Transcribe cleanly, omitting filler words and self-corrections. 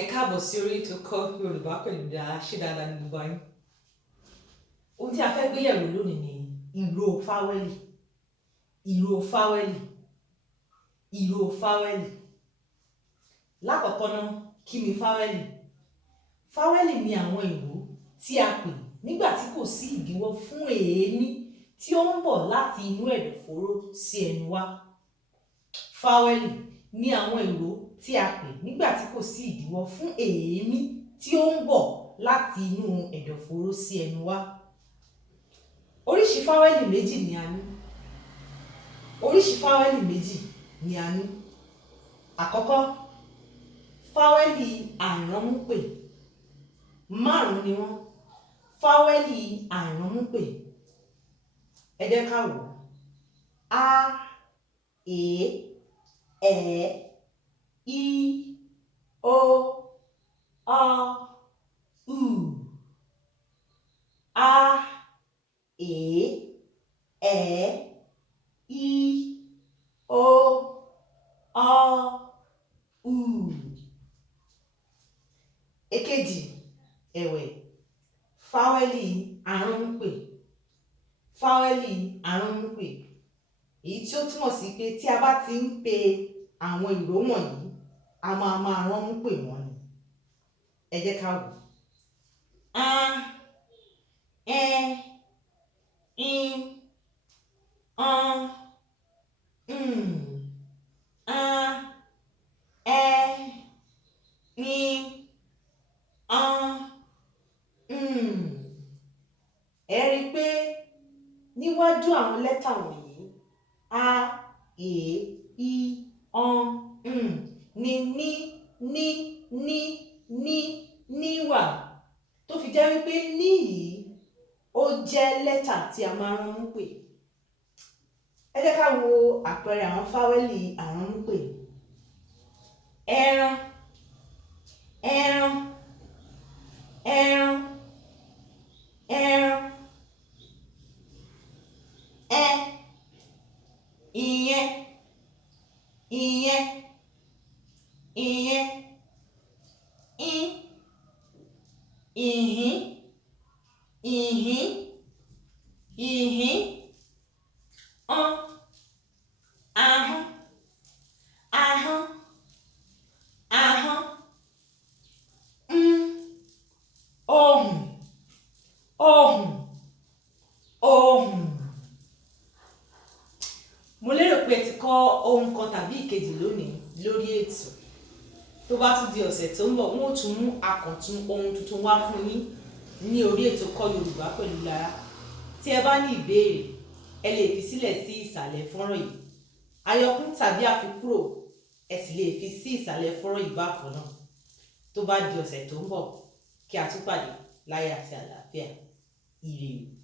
Ẹ káàbọ̀ sí orí ètò kọ́ Yorùbá pẹ̀lú ṣé dáadáa ní gbogbo yín. Ohun tí a fẹ́ gbé yẹ̀wò lónìí ni Iro Faweeli. Iro Faweeli. Iro Faweeli. Lákọ̀ọ́kọ́ náà, kí ni Faweeli? Faweeli ni àwọn ìró tí a pè nígbà tí kò sí ìdíwọ́ fún èémí tí ó ń bọ̀ láti inú ẹ̀dọ̀fóró sí ẹnu wa. Faweeli ni àwọn ìró tí a pè nígbà tí kò sí ìdíwọ́ fún èémí tí ó ń bọ̀ láti inú ẹ̀dọ̀fóró sí ẹnu wa. Oríṣi Faweeli méjì ni a ní. Oríṣi Faweeli méjì ni a ní. Àkọ́kọ́, Faweeli àìránmúpè. Márùn-ún ni wọ́n. Faweeli àìránmúpè. Ẹ jẹ́ ká wò ó. A, E, Ẹ, I, O, Ọ, U. A, E, Ẹ, I, O, Ọ, U. Èkejì ẹ̀wẹ̀, Faweeli àránmúpè. Faweeli àránmúpè. Èyí tí ó túmọ̀ sí pé tí a bá ti ń pe àwọn ìró wọ̀nyí, a máa ránmúpè wọ́n ni. Ẹ jẹ́ ká wò ó. A, Ẹ, I, Ọ, A, Ẹ, I, Ọ, Ẹ rí i pé níwájú àwọn lẹ́tà wọ̀nyí, A, E, I, Ọ, ní wà, tó fi jẹ́ wípé ní yìí ó jẹ́ lẹ́tà tí a máa ránmúpè. Ẹ jẹ́ ká wo àpẹẹrẹ àwọn Faweeli àránmúpè. Ẹran, ẹran, ẹran, ẹran. Ẹ, ìyẹn, ìyẹn, ìyẹn. I, ìhín, ìhín, ìhín. Ọ, ahọ́n, ahọ́n, ahọ́n. Ohùn, ohùn, ohùn. Mo lérò pé ẹ ti kọ́ ohun kan tàbí ìkejì lónìí lórí ètò. Tó bá tún di ọ̀sẹ̀ tó ń bọ̀, wọ́n ó tún mú àkàntún ohun tuntun wá fún yín ní orí ètò kọ́ Yorùbá pẹ̀lú Lára. Tí ẹ bá ní ìbéèrè, ẹ lè fi sílẹ̀ sí ìsàlẹ̀ fọ́nrán yìí. Àyọkún tàbí àfikúrò ẹ sì lè fi sí ìsàlẹ̀ fọ́nrán yìí bákan náà. Tó bá di ọ̀sẹ̀ tó ń bọ̀, kí a tún pàdé láyọ̀ àti àlàáfíà. Ire o.